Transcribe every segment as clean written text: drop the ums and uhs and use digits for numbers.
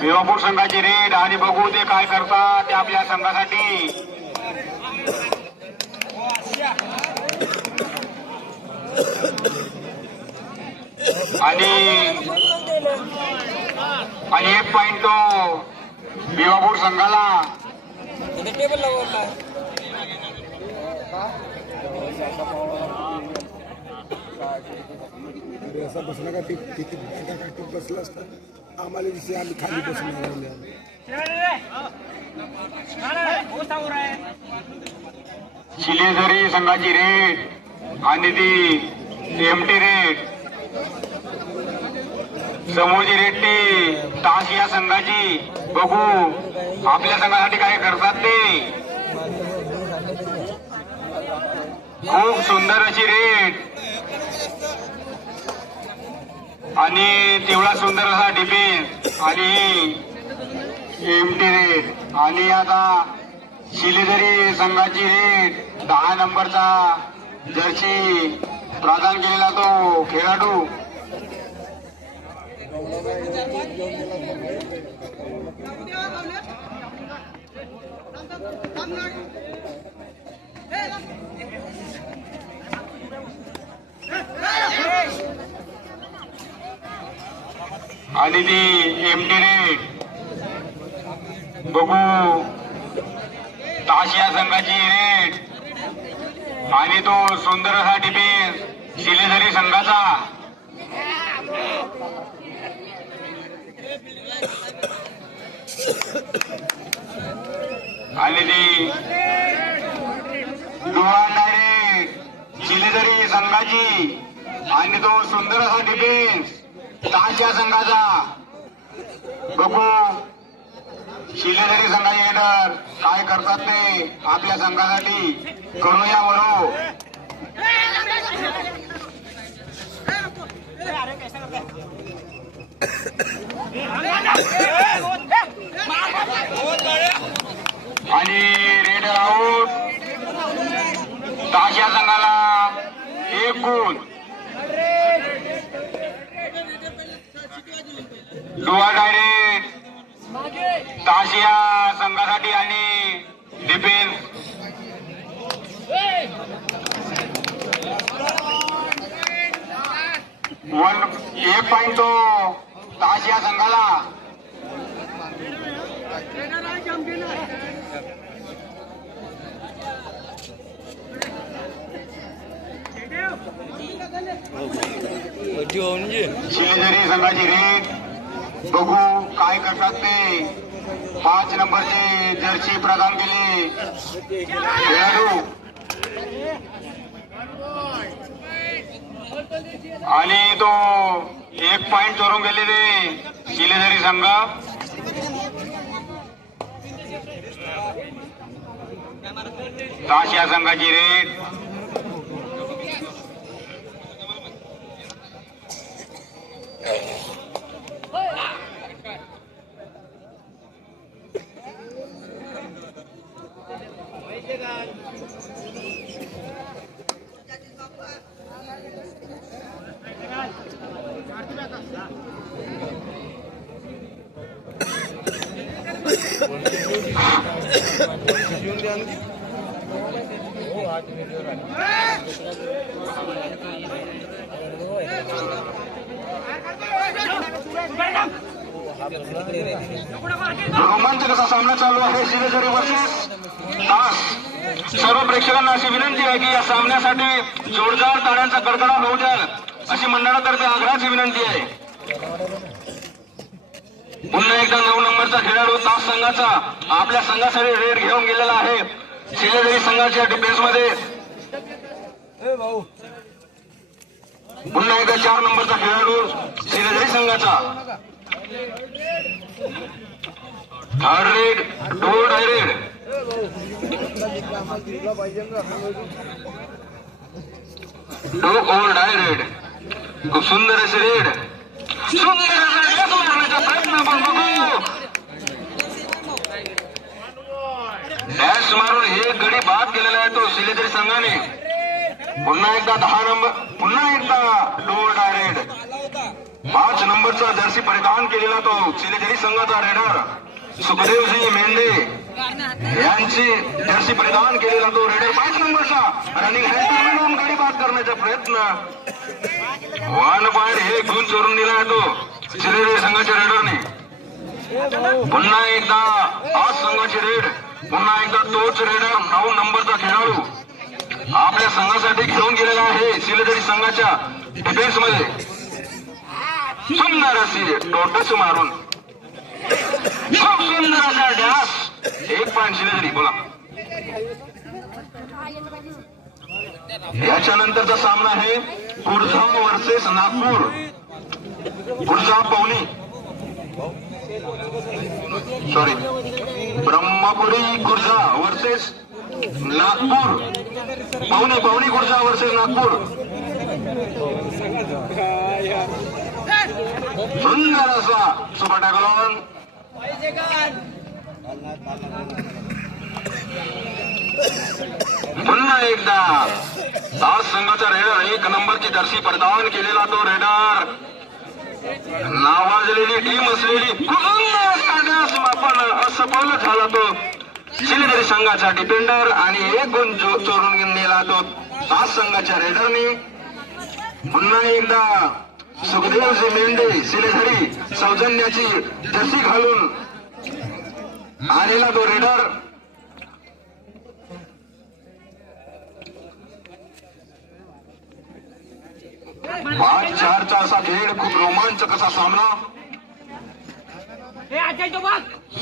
भिवापूर संघाची रेड आणि बघू ते काय करतात ते आपल्या संघासाठी. आणि एक पॉइंट तो भिवापूर संघाला. असं बसला का तिथे बसला असता आम्हाला दिसे आम्ही खाली बसून शिलेझरी संघाची रेड आणि ती एमटी रेड. समोरची रेड ती तास या संघाची. बघू आपल्या संघासाठी काय करतात ते. खूप सुंदर अशी रेड आणि तेवढा सुंदर असा डिफेन्स आणि एमटी रेड. आणि आता शिलेझरी संघाची रेड 10 नंबरचा जर्सी प्रदान केलेला तो खेळाडू. आणि ती एमटी रेड. बघू ताशिया संघाची रेड आणि तो सुंदर असा डिफेन्स शिलेझरी संघाचा. आणि ती डायरेक्ट शिलेझरी संघाची आणि तो सुंदर असा डिफेन्स ताशिया संघाचा. बघू शिलेझरी संघाचे हेडर काय करतात ते आपल्या संघासाठी. करूया बरो. आणि रेड आउट. ताशिया संघाला 1 गुण. डुआ डायरेक्ट ताशिया संघासाठी आणि डिफेन्स. 1 पॉइंट तो ताशिया संघाला. शिलेझरी संघाची रेड. बघू काय करतात ते. 5 नंबरचे जर्सी प्रदान केले खेळाडू. आणि तो 1 पॉइंट चोरून गेले ते शिलेझरी संघ. ताशिया संघाची रेड. रोमांचक असा सामना चालू आहे शिलेझरी वर्सेस तास. सर्व प्रेक्षकांना अशी विनंती आहे की या सामन्यासाठी जोरदार ताळ्यांचा कडकडाट होऊ द्याल अशी मंडळातर्फे आग्रहाची विनंती आहे. पुन्हा एकदा 9 नंबरचा खेळाडू तास संघाचा आपल्या संघासाठी रेड घेऊन गेलेला आहे शिलेझरी संघाच्या डिफेन्स मध्ये. पुन्हा एकदा 4 नंबरचा खेळाडू शिलेझरी संघाचा. Third red. डोर डायरेड. डो ओव्हर डायरेड. खूप सुंदर असे रेड. सुंदर असा मारण्याचा प्रयत्न आपण बघू. डॅश मारून हे गडी बाद केलेला आहे तो शिलेझरी संघाने. पुन्हा एकदा 10 नंबर. पुन्हा एकदा डोर डायरेड. 5 नंबरचा जर्सी परिधान केलेला तो सिलेझरी संघाचा रेडर सुखदेवजी मेंढे यांची जर्सी परिधान केलेला तो रेडर 5 नंबरचा रनिंग हँड गाडी बाद करण्याचा प्रयत्न 1.1 गुण चोरून दिला तो सिलेझरी संघाच्या रेडरने. पुन्हा एकदा आज संघाची रेड, पुन्हा एकदा तोच रेडर 9 नंबरचा खेळाडू आपल्या संघासाठी घेऊन गेलेला आहे सिलेझरी संघाच्या डिफेन्स मध्ये. सुंदर अशी टोटस मारून खूप सुंदर असा डॅश 1 पॉइंट सिलेझरी. बोला याच्या नंतरचा सामना आहे Gurja versus Nagpur. Gurja Pawni sorry Brahmapuri Gurja versus Nagpur. Pawni Gurja versus Nagpur. सुंदर असा सुपाटा गलॉन. पुन्हा एकदा आज संघाचा रेडर 1 नंबरची जर्सी परिधान केलेला तो रेडर नावाजलेली टीम असलेली आपण असफल झाला तो सिलेझरी संघाचा डिफेंडर आणि 1 गुण चोरून नेला तो आज संघाच्या रेडरने. पुन्हा एकदा सुखदेवजी मेंढे सिलेझरी सौजन्याची जर्सी घालून आलेला तो रेडर. पाच 4चा असा खेळ, खूप रोमांचक असा सामना.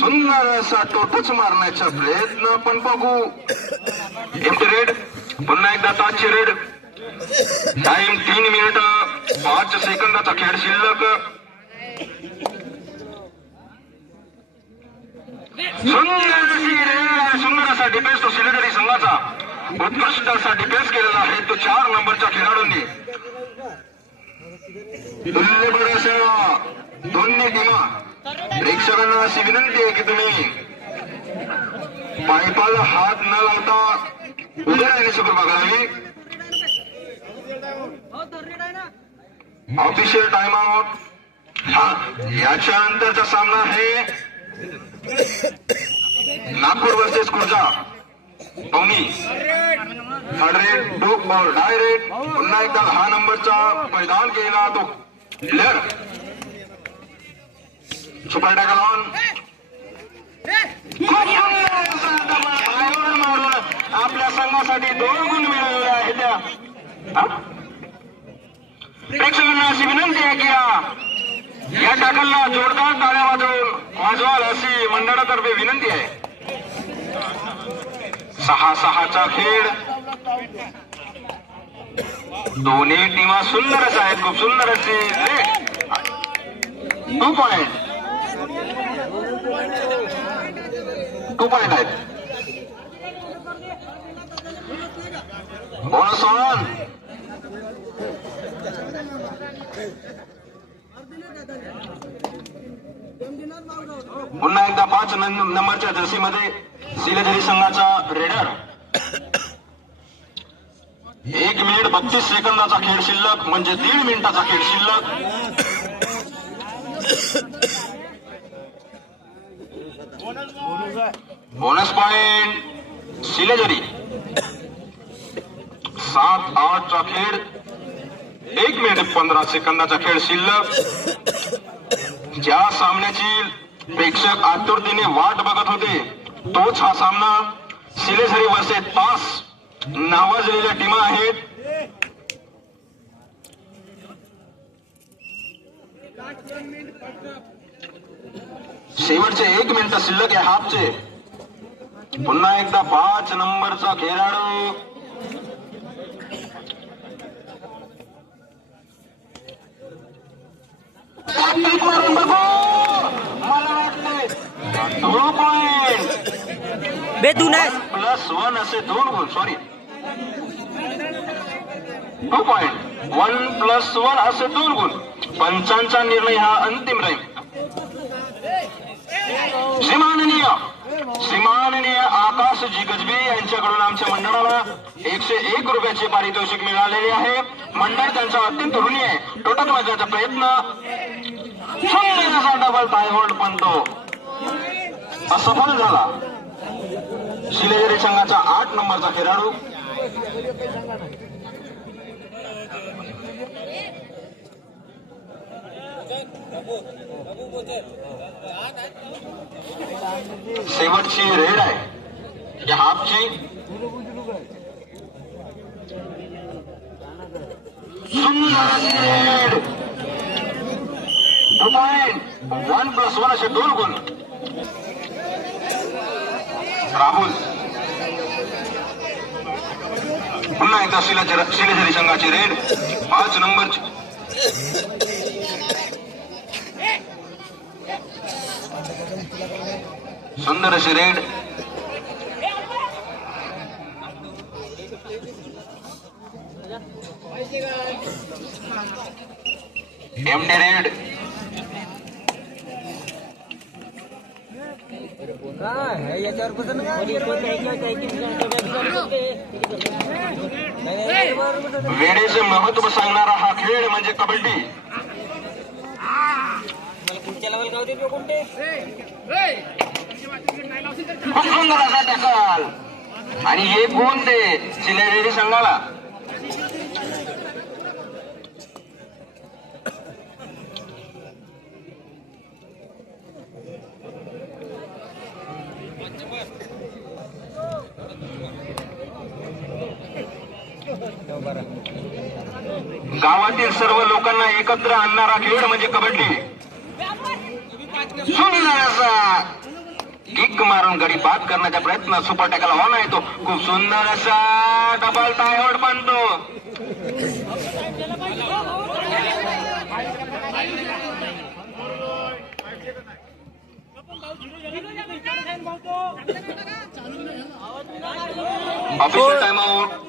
सुंदर असा टोटच मारण्याचा प्रयत्न आपण बघू. एम्प्टी रेड, पुन्हा एकदा ताची रेड. टाइम 3 मिनिट 5 सेकंदाचा खेळ शिल्लक. सुंदर असा डिफेन्स तो सिलेझरी संघाचा उत्कृष्ट असा डिफेन्स केलेला आहे तो 4 नंबरच्या खेळाडूंनी. तुल्यबळ अशा दोन्ही टीमा प्रेक्षकांना अशी विनंती आहे की तुम्ही पाईपाला हात न लावता उभे राहण्याची कृपा करावी. Official time out. याच्या नंतरचा सामना आहे नागपूर वर्सेस गुर्जा पवनी. डायरेक्ट पुन्हा एकदा 10 नंबरचा परिधान केला तो प्लेअर सुपर टॅकल ऑन. मारून आपल्या संघासाठी 2 गुण मिळवले आहेत त्या. प्रेक्षकांना अशी विनंती आहे की या टॅकलला जोरदार टाळ्या वाजवाल अशी मंडळातर्फे विनंती आहे. 6-6चा खेळ. दोन्ही टीमा सुंदरच आहेत, खूप सुंदर असे 2 पॉइंट आहेत. Bonus on. पुन्हा एकदा 5 नंबरच्या जर्सीमध्ये सिलेझरी संघाचा रेडर. 1 मिनिट 32 सेकंदाचा खेळ शिल्लक, म्हणजे 1.5 मिनिटाचा खेळ शिल्लक. Bonus point सिलेझरी. 7-8चा खेळ, 1 मिनिट 15 सेकंदाचा खेळ शिल्लक. ज्या सामन्याची प्रेक्षक आतुरतेने वाट बघत होते तोच हा सामना. सिलेझरी वर्सेस तास नावाजलेल्या टीमा आहेत. शेवटचे 1 मिनिट शिल्लक आहे हाफचे. पुन्हा एकदा 5 नंबरचा खेळाडू मारून बघू. मला वाटते 2 पॉइंट +1 असे 2 गुण. सॉरी 2 पॉइंट 1 +1 असे 2 गुण. पंचांचा निर्णय हा अंतिम राहील. श्रीमाननीय आकाशजी गजबे यांच्याकडून आमच्या मंडळाला 101 रुपयाचे पारितोषिक मिळालेले आहे. मंडळ त्यांचा अत्यंत ऋणी आहे. टोटक वाजवायचा प्रयत्न, सुंदर असा डबल टाय होल्ड पण तो असफल झाला. शिलेझरी संघाचा 8 नंबरचा खेळाडू शेवटची रेड आहे या हाफची. सुंदर रेड 1+1 असे 2 गुण. राहुल पुन्हा एकदा शिलेझरी संघाची रेड 5 नंबरची. सुंदर अशी रेड. MD red. वेळेचे महत्व सांगणारा हा खेळ म्हणजे कबड्डी. खूप सुंदर असा टॅकल आणि हे गुण दे शिलेझरी संघाला. गावातील सर्व लोकांना एकत्र आणणारा खेळ म्हणजे कबड्डी. सुंदर असा किक मारून गडी बाद करण्याचा प्रयत्न. सुपर टॅकल ऑन आहे तो. खूप सुंदर असा डबल टाय होल्ड बनतो. Official time out.